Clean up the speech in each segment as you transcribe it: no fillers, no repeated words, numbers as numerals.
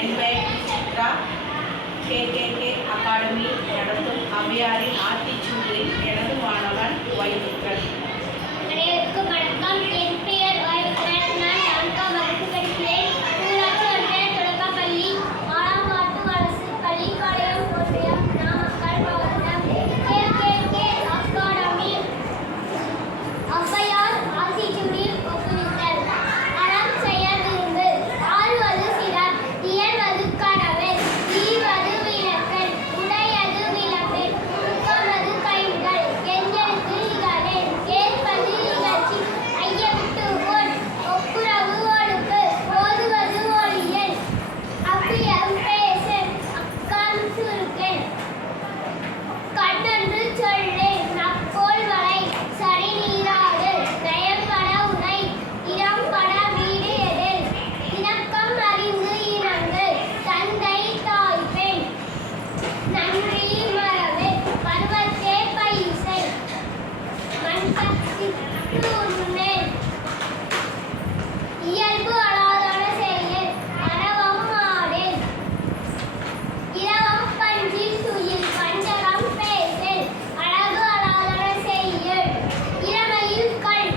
என் பெயர் Chitra. KKK academy நடத்தும் அவ்வையாரின் ஆத்திச்சூடியில் எனது மாணவன் வைத்திகன். அனைவருக்கும் வணக்கம். என் பெயர் வைத்திகன். நான் 4ஆம் வகுப்பு படிக்கிறேன். ஊராட்சி ஒன்றிய தொடக்கப்பள்ளி, ஆலங்காட்டு அரசு பள்ளிப்பாளையம் ஒன்றியம், நாமக்கல் மாவட்டம். KKK அகாடமி ஔவையார் ஆத்திச்சூடியில் ஒப்புவித்தல். அறம் செய்ய விரும்பு, ஆள்வது சினம், இயல்வது கரவேல், ஈவது விளக்கல், உடையது விளம்பேல், ஊக்கமது கைவிடல், எஞ்செழுத்து இகழேல், ஏற்பது இகழ்ச்சி, ஐயவிட்டு ஓர், ஒப்புரவு ஒழுக்கு, ஓதுவது ஒழியல், அவ்வியம் பேசல், அக்கம் சுருக்கல், கண்ணென்று சொல்லேன், நக்கோல் வளை, சரி நீராடு, நயம்பட உரை, இறம்பட வீடு எழில், இணக்கம் அறிந்து இணங்கு, தந்தை தாய் பெண், நன்றி மறவே, பருவத்தே பயிசை, மண்கட்டிட்டு உண்ணேன், இயல்பு அலாதன செய்யல், அரவம் ஆடேன், இரவம் பஞ்சில் துயில், பஞ்சகம் பேசல், அழகு அலாதன செய்யல், இளமையில் கல்,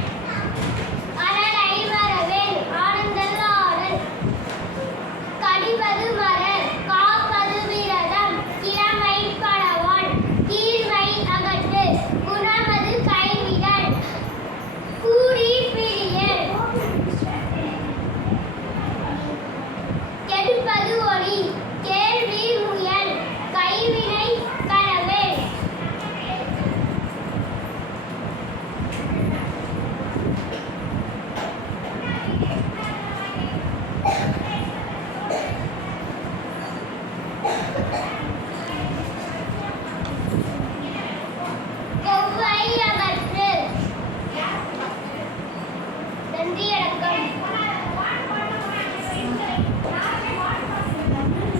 அரடை வரவேல், ஆனந்தல் ஆடல், கடிவது மரல், காப்பது விரதம், கிழமை படவாள், கீழ்மை அகற்று, குணமது கைவிடல், கூடி பிரியல், கெடுப்பது ஒளி, கேள்வி முயல், கைவினை கரவேல். கொவ்வை அகற்று. நன்றி, வணக்கம்.